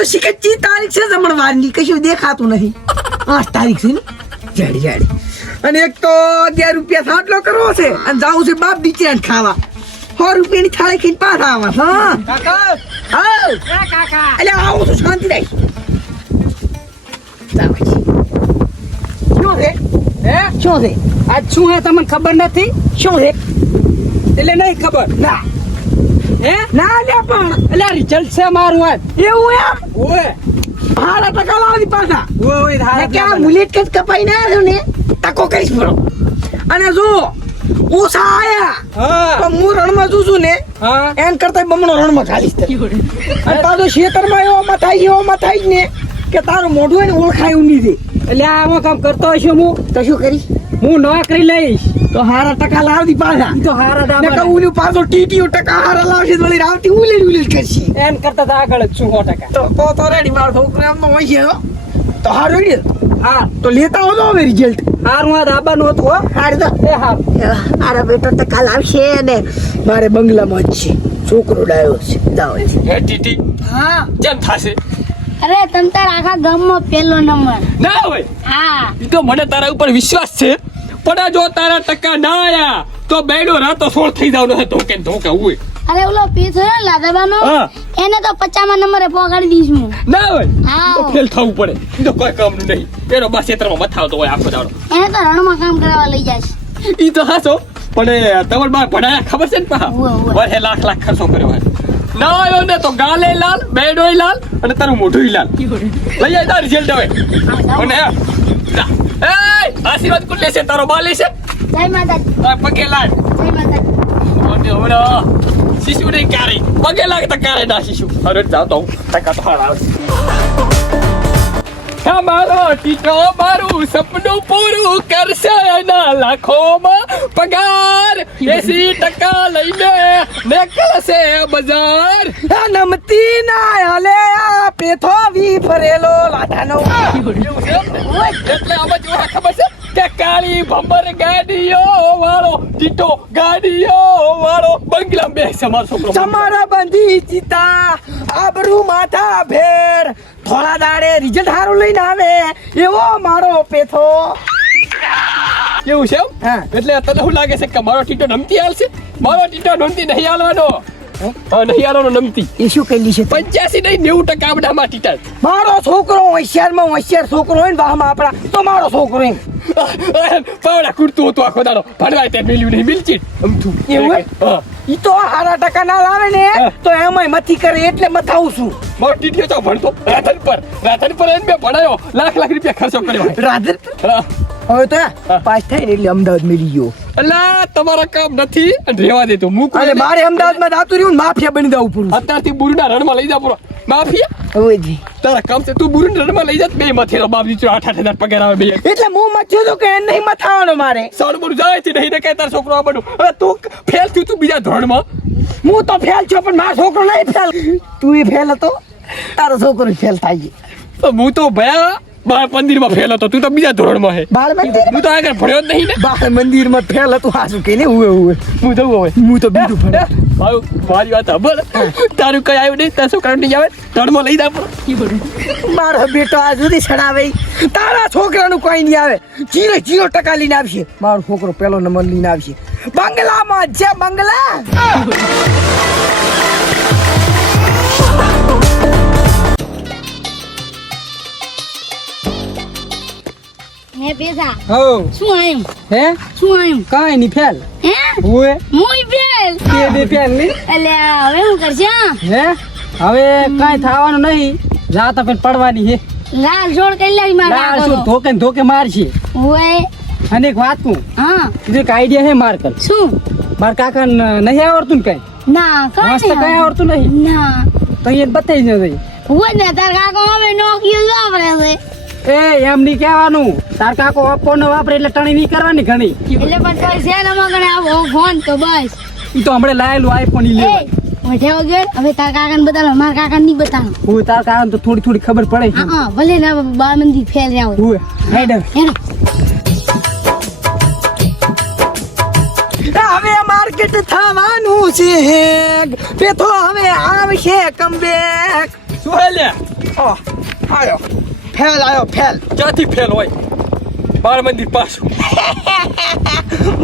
તો શિકચ્ચી તારીખ છે જમણવારની કશું દેખાતું નથી 8 તારીખ છે ને જાડી જાડી અને એક તો 11 રૂપિયા સાટલો કરવો છે અને જાવું છે બાપ દીકરાને ખાવા 100 રૂપિયાની થાળી ખાઈને પાછા આવા હા કાકા આવ કાકા અલે આવો તો શાંતિ રાખ શું છે શું છે આજ શું હે તમને ખબર નથી શું છે એટલે નહીં ખબર ના હે ના લે પણ એટલે રિઝલ્ટ છે મારું આજ એવું એમ ઓય હારા ટકા લાવી પાછા ઓય ને કે આ મુલેટ કચ કપાઈ ના રહ્યો ને ટકો કરીશ બરો અને જો ઓછા આયા હા તો હું રણમાં જુ છું ને હા એમ કરતા બમણો રણમાં ખાલીશ તે અને પાછો શેતરમાં એવો મથાઈ ને કે તારું મોઢું હોય ને ઓળખાયું નહીં દે એટલે આમાં કામ કરતો હશું હું તો શું કરીશ હું નોકરી લઈશ તો હારા ટકા લાવતી પાછા ઈ તો હારા ને ડાબા કહું ઓલું પાછો ટીટીઓ ટકા હારા લાવશે તો વળી રાવતી ઉલેલ કરશી એમ કરતા તો આગળ જ છું 100%. તો રેડી મારો છોકરો એમ તો હોય છે હો. તો હારું ને હા તો લેતા હો તો હવે રિઝલ્ટ હારું આ દાબાનું હતું હો હારું તો એ હા મારા બેટો ટકા લાવશે ને મારે બંગલામાં જ છે છોકરો ડાયો છે જાઓ હે ટીટી હા કેમ થાશે અરે તમ તાર આખા ગામમાં પહેલો નંબર ના હોય હા ઈ તો મને તારા ઉપર વિશ્વાસ છે પણ આ જો તારા ટકા ના આયા તો બેડો રાતો સોળ થઈ જાવ ને ધોકે ને ધોકે હોય અરે ઓલો પીસ હોય ને લાદાબાનો હા. એને તો 50મા નંબરે પહોંચાડી દઈશ હું ના હોય હા. તો ફેલ થવું પડે ઈ તો કોઈ કામનું નહીં એનો બસ ક્ષેત્રમાં મથાવતો હોય આખો દાડો એને તો રણમાં કામ કરવા લઈ જશે ઈ તો હાસો પણ તમાર બાર ભણાયા ખબર છે ને પા ઉવ્વ, ઉવ્વ. વર્ષે લાખ ખર્ચો કર્યો હોય ના આવ્યો ને તો ગાલે લાલ બેડોય લાલ અને તારું મોઢુંય લાલ લઈ આય તાર રિઝલ્ટ હવે અને જા. એ આશીર્વાદ કોણ લેશે તારો બા લેશે જય માતાજી આ પગે લાગ જય માતાજી હમણાં શિશુ નહીં ક્યારે પગે લાગતા ક્યારે ના શિશુ અરે જાવ તો ટકા તો હાર આવે હા મારો ટીકો મારું સપનું પૂરું કરશે એના લાખોમાં પગાર 80% લઈને નીકળશે બજાર નમતી ના હલે આ પેથો વી ફરેલો લાઠાનો એટલે આમાં જો ખબર છે કે કાળી ભંબર ગાડીઓ વાળો ટીટો ગાડીઓ વાળો બંગલા બે સમાર છોકરો તમારા બંધી ચિતા આબરૂ માથા ભેર થોડા દાડે રિઝલ્ટ સારું લઈને આવે એવો મારો પેથો કેવું છે એમ? હા. એટલે તને શું લાગે છે કે મારો ટીટો નમતી હાલશે મારો ટીટો નમતી નહીં હાલવાનો નહીં હાલવાનો નમતી એ શું કહી છે 85 નહીં 90% આપણામાં ટીટા મારો છોકરો હોશિયારમાં હોશિયાર છોકરો હોય ને વાહમાં આપણા તો મારો છોકરો એમ પાવડા કુડતું હતું આખો દાડો ભણવાય તે મિલ્યું નહીં મિલચીટ અમથું એવું એમ? હા ઈ તો હારા ટકા ના લાવે ને હા. તો એમાંય મથી કરે એટલે મથાવું છું મારો ટીટીઓ તો ભણતો રાધન પર એને મેં ભણાયો લાખ રૂપિયા ખર્ચો કર્યો હોય. રાધર હા. હવે તો પાસ થાય ને એટલે અમદાવાદ મિલી ગયો અલા તમારા કામ નથી અને રહેવા દે તો મૂક અને મારે અમદાવાદમાં જાતું રહ્યું ને માફિયા બની જવું પૂરું અત્યારથી બુરુના રણમાં લઈ જા પૂરો માફિયા હવે જી તારા કામ છે તું બુરુના રણમાં લઈ જા બે મથેરો બાપ દીચો 8,000 પગાર આવે બે એટલે હું મથ્યો તો કે એને નહીં મથાવાનો મારે સારું બોલું જાય છે નહીં ને કઈ તારો છોકરો આવવાનું હવે તું ફેલ થયું તું બીજા ધોરણમાં હું તો ફેલ છું પણ મારો છોકરો નહીં ફેલ તું એ ફેલ હતો તારો છોકરો ફેલ થાય છે તો હું તો ભયા બાળ મંદિરમાં ફેલ હતો તું તો બીજા ધોરણમાં હે બાળ મંદિર હું તો આગળ ભણ્યો જ નહીં ને બાળ મંદિરમાં ફેલ હતું હાસું કે ને હું હું જવું હવે હું તો બીજું ભણ્યો મારી વાત સાંભળ તારું કઈ આવ્યું નહીં તારા છોકરાને નહીં આવે ધોરણમાં લઈ જા મારો બેટો આ સુધી છડાવે તારા છોકરાનું કોઈ નહીં આવે 0% લઈને આવશે મારો છોકરો પહેલો નંબર લઈને આવશે બંગલામાં છે બંગલા મેં પેસા હો શું આયું હે શું આયું કાઈ નહીં ફેલ હે ઓય મુઈ ફેલ તે બે ફેલ નહીં એટલે હવે હું કરશે હે હવે કાઈ થવાનું નહીં જાતા ફેર પડવાની હે લાલ જોડ કરી લાવી મારા લાલ કાકો શું ધોકે ને ધોકે મારશે ઓય અને એક વાત કહું હા કીધું એક આઈડિયા હે માર કર શું માર કાકા નહીં આવડતું ને કઈ ના મસ્ત કઈ કાઈ આવડતું નહીં ના તો એ બતાવી ન દઈ હોય ને તાર કાકો હવે નોકીઓ જ વાપરે છે એ એમ નહીં કહેવાનું તાર કાકો ફોન વાપરે એટલે ટણી નહીં કરવાની ઘણી એટલે પણ તો છે ને મગને આવો ફોન તો બસ ઈ તો હમણે લાયેલું આઈફોન ઈ એ લેવા મોઢે વગર હવે તાર કાકાને બતાવો મારા કાકાને નહીં બતાવો હું તાર કાકા તો થોડી ખબર પડે છે હા ભલે ને બાળ મંદિર ફેલ રહ્યા હોય હું હેડર હેલો હવે માર્કેટ થવાનું છે પેથો હવે આવશે કમબેક શું હે લે ઓ આયો ફેલ આયો ફેલ ક્યાંથી ફેલ હોય બાળ મંદિર પાછું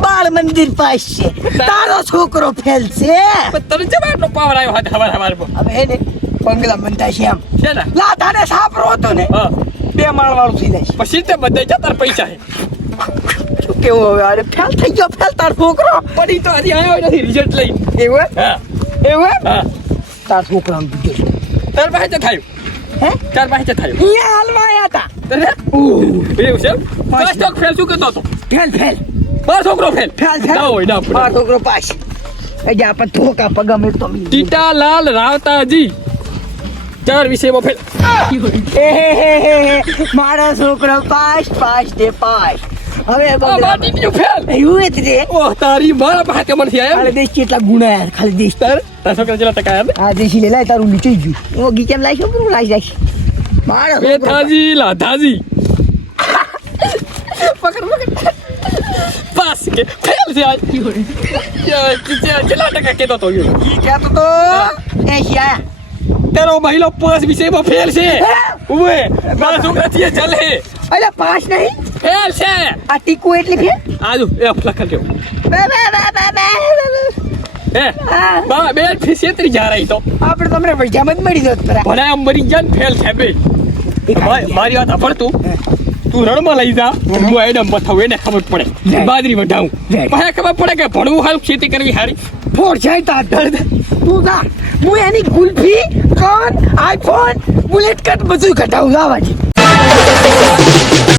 બાળ મંદિર પાસે તારો છોકરો ફેલ છે પણ તને જવા એટલો પાવર આવ્યો હાથ હવાર હવે હે ને બંગલા બનતા છે આમ છે ને લાધાને સાપરો હતો ને હા 2 માળ વાળું થઈ જાય પછી તે બધે જતા પૈસા હે શું કેવું હવે અરે ફેલ થઈ ગયો ફેલ તાર છોકરો પણ ઈ તો હજી આવ્યો નથી રિઝલ્ટ લઈ એવું હા એવું હા તાર છોકરાનું બીજું તાર પાસે તે થયું હે તાર પાસે તે થયું અહીંયા હાલમાં આયા હતા તને એવું છે બસ તો ફેલ શું કરતો હતો ફેલ ફેલ બાર છોકરો ફેલ ફેલ ફેલ ના હોય ના મારો પડે છોકરો પાસ હજી આપણે ધોકા પગમ એક તો મી ટીટાલાલ રાવતાજી 4 વિષયમાં ફેલ મારા છોકરો પાસ પાસ દે પાસ હવે આ બાટી ન્યુ ફેલ એવું જ રે ઓહ તારી મારા પાસે મનથી ખાલી આયા દેશ કેટલા ગુણા યાર ખાલી દેશ તાર છોકરા જેલા ટકા આયા આ દેશી લે લાય તારું નીચે ગયું હું ગીચેમ લાઈશ પૂરું લાઈ જાય મારા છોકરો બેઠાજી લાધાજી પકડ પાસ કે ફેલ છે આજ જેલા ટકા કેતો તો યો ઈ કહેતો તો એસી આયા તેરો મહિલો 5 વિષયમાં ફેલ છે ઉવે મારા છોકરા થી ચાલે અરે પાસ નહીં ફેલ છે આ ટીકુ એટલે ફેર આજુ એ ફ્લકર જો બે હે બા બે ફી છેતરી જા રહી તો આપણે તમને પૈસા મત મળી જત પરા ભણા મરી જાન ફેલ છે બે મારી વાત સાંભળ તું રણમાં લઈ જા હું એડમ બતાવું એને ખબર પડે બાજરી વઢાવું પછી ખબર પડે કે ભણવું હારું ખેતી કરવી હારી ફોડ જાય તા દર્દ તું જા હું એની ગુલ્ફી કોન આઈફોન બુલેટ કટ બધું ઘટાવું લાવવા